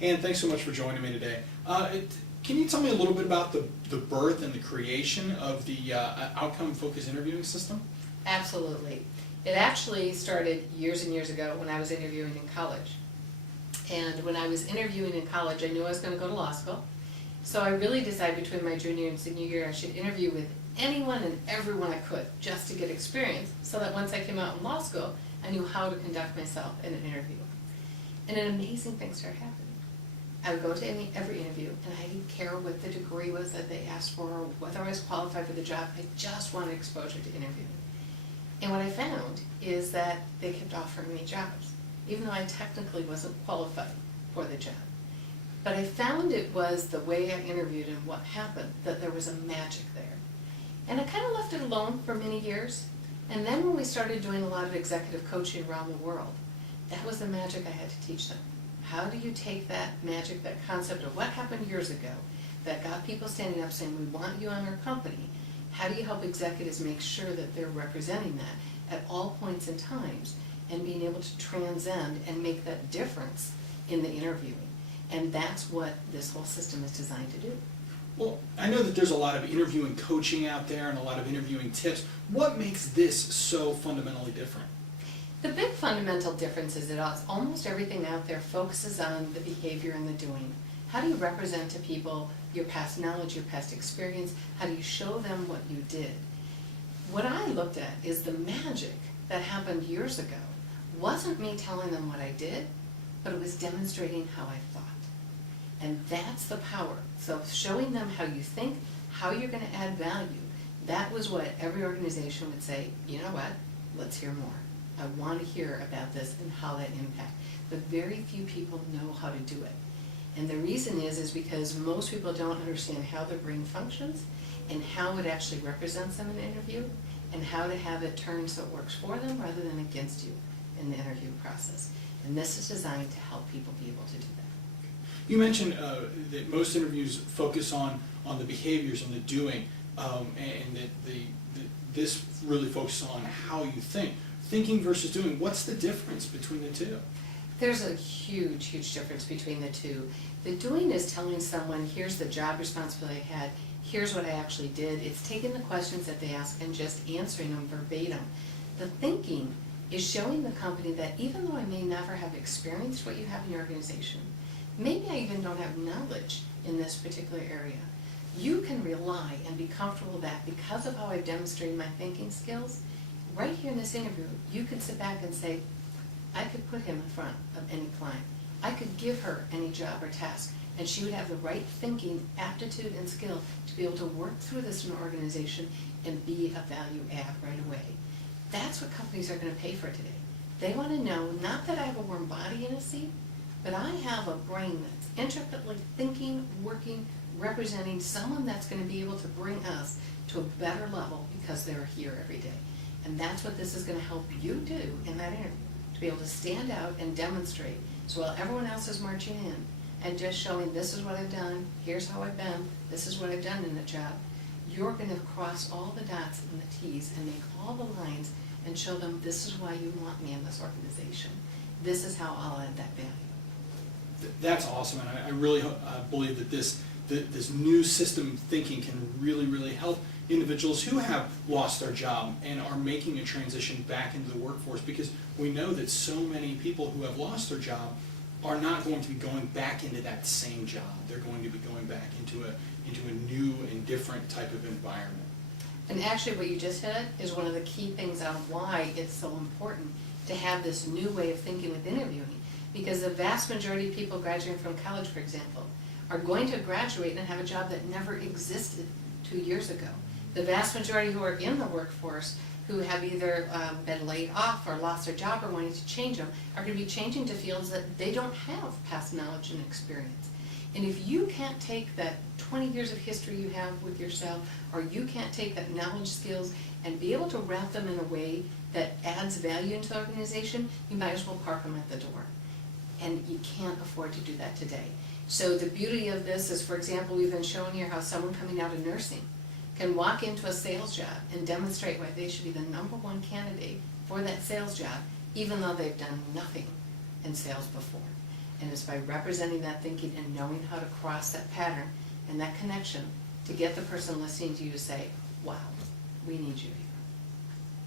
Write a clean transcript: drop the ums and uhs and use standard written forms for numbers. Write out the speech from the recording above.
And thanks so much for joining me today. Can you tell me a little bit about the birth and the creation of the outcome-focused interviewing system? Absolutely. It actually started years and years ago when I was interviewing in college. And when I was interviewing in college, I knew I was going to go to law school. So I really decided between my junior and senior year I should interview with anyone and everyone I could just to get experience so that once I came out in law school, I knew how to conduct myself in an interview. And an amazing thing started happening. I would go to every interview, and I didn't care what the degree was that they asked for, or whether I was qualified for the job. I just wanted exposure to interviewing. And what I found is that they kept offering me jobs, even though I technically wasn't qualified for the job. But I found it was the way I interviewed and what happened, that there was a magic there. And I kind of left it alone for many years. And then when we started doing a lot of executive coaching around the world, that was the magic I had to teach them. How do you take that magic, that concept of what happened years ago that got people standing up saying, we want you on our company? How do you help executives make sure that they're representing that at all points and times and being able to transcend and make that difference in the interviewing? And that's what this whole system is designed to do. Well, I know that there's a lot of interviewing coaching out there and a lot of interviewing tips. What makes this so fundamentally different? The big fundamental difference is that almost everything out there focuses on the behavior and the doing. How do you represent to people your past knowledge, your past experience? How do you show them what you did? What I looked at is the magic that happened years ago wasn't me telling them what I did, but it was demonstrating how I thought. And that's the power. So showing them how you think, how you're going to add value, that was what every organization would say, you know what, let's hear more. I want to hear about this and how that impacts. But very few people know how to do it. And the reason is because most people don't understand how their brain functions and how it actually represents them in an interview and how to have it turn so it works for them rather than against you in the interview process. And this is designed to help people be able to do that. You mentioned that most interviews focus on the behaviors and the doing, and that this really focuses on how you think. Thinking versus doing, what's the difference between the two? There's a huge, huge difference between the two. The doing is telling someone, here's the job responsibility I had, here's what I actually did. It's taking the questions that they ask and just answering them verbatim. The thinking is showing the company that even though I may never have experienced what you have in your organization, maybe I even don't have knowledge in this particular area, you can rely and be comfortable that because of how I've demonstrated my thinking skills, right here in this interview, you could sit back and say, I could put him in front of any client. I could give her any job or task, and she would have the right thinking, aptitude, and skill to be able to work through this in an organization and be a value add right away. That's what companies are going to pay for today. They want to know, not that I have a warm body in a seat, but I have a brain that's intricately thinking, working, representing someone that's going to be able to bring us to a better level because they're here every day. And that's what this is going to help you do in that interview, to be able to stand out and demonstrate. So while everyone else is marching in and just showing this is what I've done, here's how I've been, this is what I've done in the job, you're going to cross all the dots and the T's and make all the lines and show them this is why you want me in this organization. This is how I'll add that value. That's awesome, and I really believe that this new system thinking can really, really help individuals who have lost their job and are making a transition back into the workforce, because we know that so many people who have lost their job are not going to be going back into that same job. They're going to be going back into a new and different type of environment. And actually what you just hit is one of the key things on why it's so important to have this new way of thinking with interviewing, because the vast majority of people graduating from college, for example, are going to graduate and have a job that never existed 2 years ago. The vast majority who are in the workforce who have either been laid off or lost their job or wanting to change them are going to be changing to fields that they don't have past knowledge and experience. And if you can't take that 20 years of history you have with yourself, or you can't take that knowledge, skills, and be able to wrap them in a way that adds value into the organization, you might as well park them at the door. And you can't afford to do that today. So the beauty of this is, for example, we've been showing here how someone coming out of nursing can walk into a sales job and demonstrate why they should be the #1 candidate for that sales job, even though they've done nothing in sales before. And it's by representing that thinking and knowing how to cross that pattern and that connection to get the person listening to you to say, wow, we need you here.